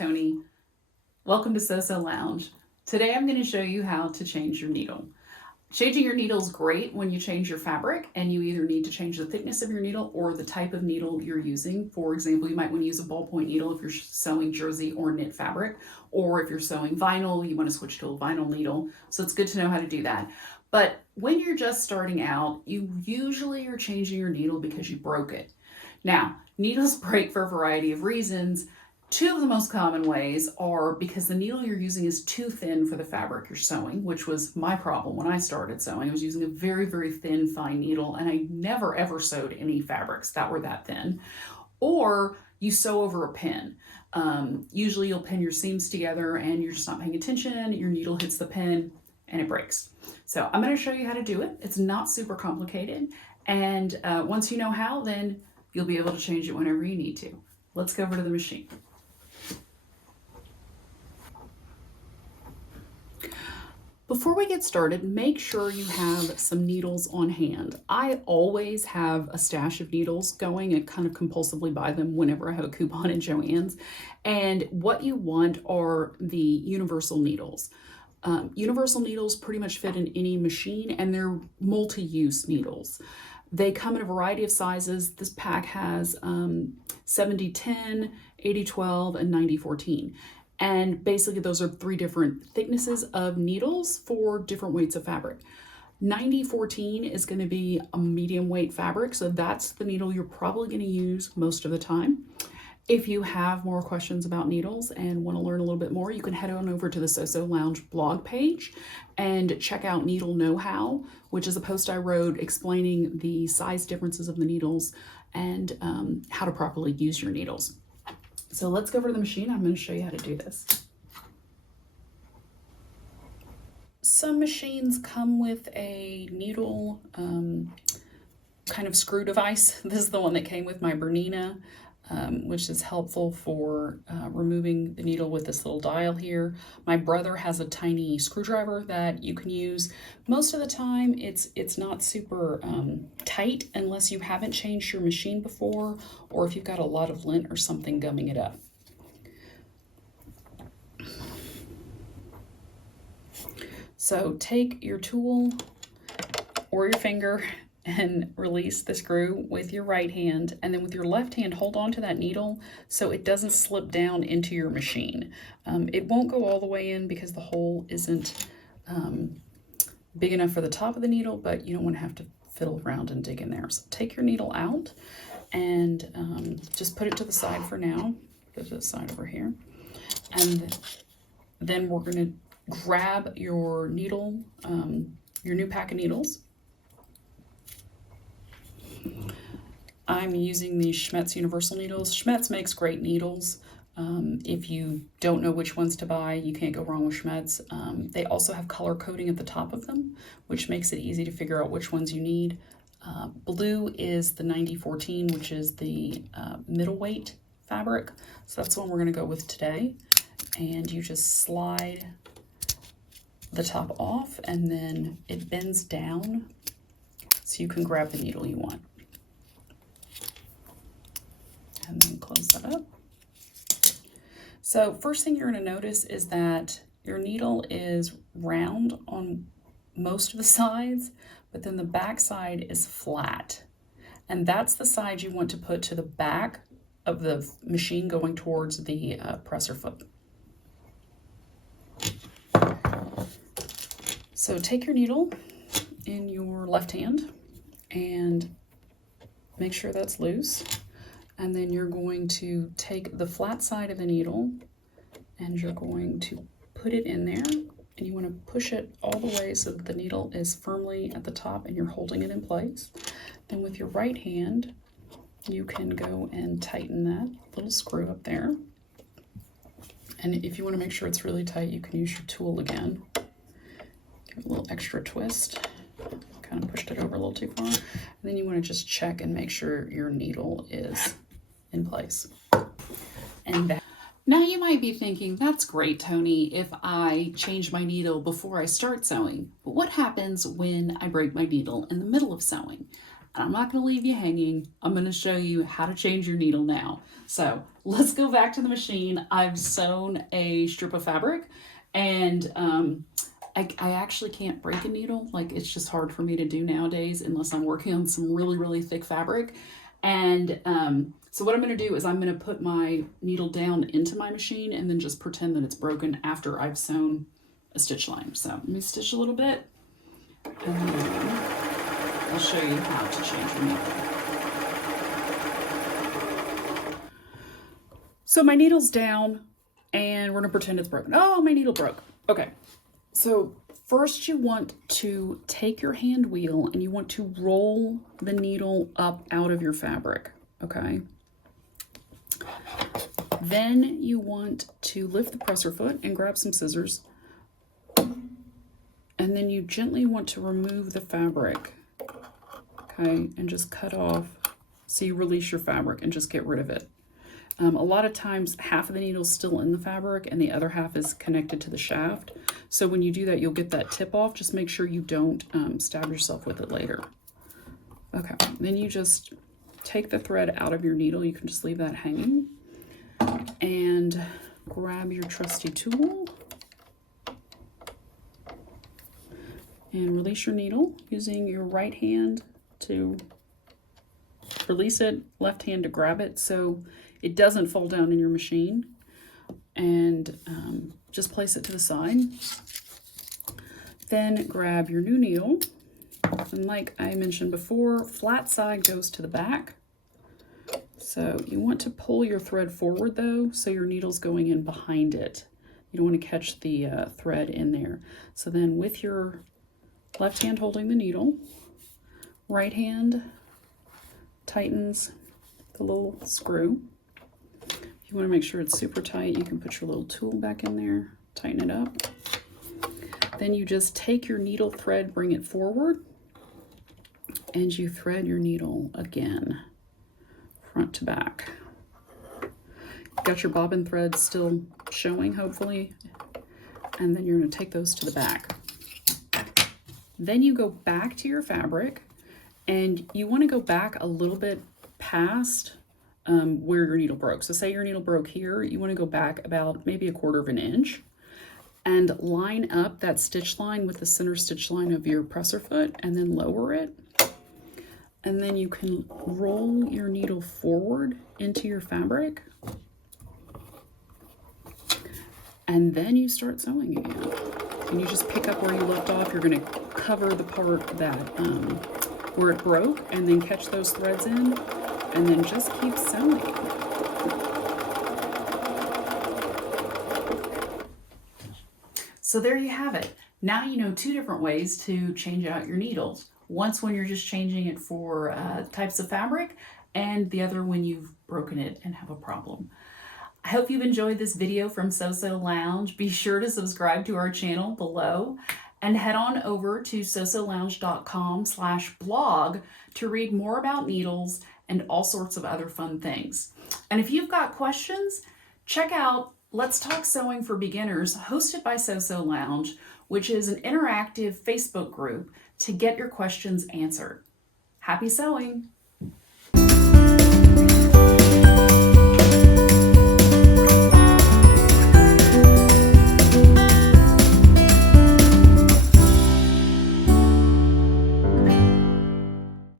Toni. Welcome to So Lounge. Today I'm going to show you how to change your needle. Changing your needle is great when you change your fabric and you either need to change the thickness of your needle or the type of needle you're using. For example, you might want to use a ballpoint needle if you're sewing jersey or knit fabric, or if you're sewing vinyl, you want to switch to a vinyl needle. So it's good to know how to do that. But when you're just starting out, you usually are changing your needle because you broke it. Now, needles break for a variety of reasons. Two of the most common ways are because the needle you're using is too thin for the fabric you're sewing, which was my problem when I started sewing. I was using a very, very thin, fine needle, and I never ever sewed any fabrics that were that thin. Or you sew over a pin. Usually you'll pin your seams together and you're just not paying attention, your needle hits the pin and it breaks. So I'm going to show you how to do it. It's not super complicated, and once you know how, then you'll be able to change it whenever you need to. Let's go over to the machine. Before we get started, make sure you have some needles on hand. I always have a stash of needles going and kind of compulsively buy them whenever I have a coupon at Joann's. And what you want are the universal needles. Universal needles pretty much fit in any machine, and they're multi-use needles. They come in a variety of sizes. This pack has 70-10, 80-12, and 90-14. And basically those are three different thicknesses of needles for different weights of fabric. 90-14 is going to be a medium weight fabric, so that's the needle you're probably going to use most of the time. If you have more questions about needles and want to learn a little bit more, you can head on over to the So Lounge blog page and check out Needle Know-How, which is a post I wrote explaining the size differences of the needles and how to properly use your needles. So let's go over to the machine. I'm going to show you how to do this. Some machines come with a needle kind of screw device. This is the one that came with my Bernina, which is helpful for removing the needle with this little dial here. My brother has a tiny screwdriver that you can use. Most of the time it's not super tight unless you haven't changed your machine before, or if you've got a lot of lint or something gumming it up. So take your tool or your finger and release the screw with your right hand, and then with your left hand hold on to that needle so it doesn't slip down into your machine. It won't go all the way in because the hole isn't big enough for the top of the needle, but you don't want to have to fiddle around and dig in there. So take your needle out and just put it to the side for now. Put it to the side over here, and then we're going to grab your needle, your new pack of needles. I'm using these Schmetz universal needles. Schmetz makes great needles. If you don't know which ones to buy, you can't go wrong with Schmetz. They also have color coding at the top of them, which makes it easy to figure out which ones you need. Blue is the 90-14, which is the middleweight fabric. So that's the one we're going to go with today. And you just slide the top off, and then it bends down so you can grab the needle you want. And then close that up. So first thing you're going to notice is that your needle is round on most of the sides, but then the back side is flat. And that's the side you want to put to the back of the machine going towards the presser foot. So take your needle in your left hand and make sure that's loose. And then you're going to take the flat side of the needle and you're going to put it in there, and you want to push it all the way so that the needle is firmly at the top and you're holding it in place. Then with your right hand, you can go and tighten that little screw up there. And if you want to make sure it's really tight, you can use your tool again. Give it a little extra twist. Kind of pushed it over a little too far. And then you want to just check and make sure your needle is in place. And that. Now you might be thinking, that's great, Toni, if I change my needle before I start sewing. But what happens when I break my needle in the middle of sewing? I'm not going to leave you hanging. I'm going to show you how to change your needle now. So let's go back to the machine. I've sewn a strip of fabric, and I actually can't break a needle. Like, it's just hard for me to do nowadays unless I'm working on some really, really thick fabric. And so what I'm going to do is I'm going to put my needle down into my machine and then just pretend that it's broken after I've sewn a stitch line. So let me stitch a little bit, and then I'll show you how to change your needle. So my needle's down, and we're going to pretend it's broken. Oh, my needle broke. Okay. So first you want to take your hand wheel and you want to roll the needle up out of your fabric, okay? Then you want to lift the presser foot and grab some scissors. And then you gently want to remove the fabric, okay? And just cut off, so you release your fabric and just get rid of it. A lot of times half of the needle is still in the fabric and the other half is connected to the shaft. So when you do that, you'll get that tip off. Just make sure you don't stab yourself with it later. Okay, then you just take the thread out of your needle. You can just leave that hanging. And grab your trusty tool. And release your needle using your right hand to release it, left hand to grab it so it doesn't fall down in your machine. And just place it to the side. Then grab your new needle. And like I mentioned before, flat side goes to the back. So you want to pull your thread forward though, so your needle's going in behind it. You don't want to catch the thread in there. So then with your left hand holding the needle, right hand tightens the little screw. You want to make sure it's super tight. You can put your little tool back in there, tighten it up. Then you just take your needle thread, bring it forward, and you thread your needle again, front to back. You've got your bobbin threads still showing, hopefully, and then you're going to take those to the back. Then you go back to your fabric, and you want to go back a little bit past where your needle broke. So say your needle broke here, you want to go back about maybe 1/4 inch and line up that stitch line with the center stitch line of your presser foot and then lower it. And then you can roll your needle forward into your fabric. And then you start sewing again. And you just pick up where you left off. You're going to cover the part that where it broke and then catch those threads in. And then just keep sewing. So there you have it. Now you know 2 different ways to change out your needles. Once when you're just changing it for types of fabric, and the other when you've broken it and have a problem. I hope you've enjoyed this video from So Lounge. Be sure to subscribe to our channel below and head on over to sosolounge.com/blog to read more about needles and all sorts of other fun things. And if you've got questions, check out Let's Talk Sewing for Beginners, hosted by So Lounge, which is an interactive Facebook group to get your questions answered. Happy sewing!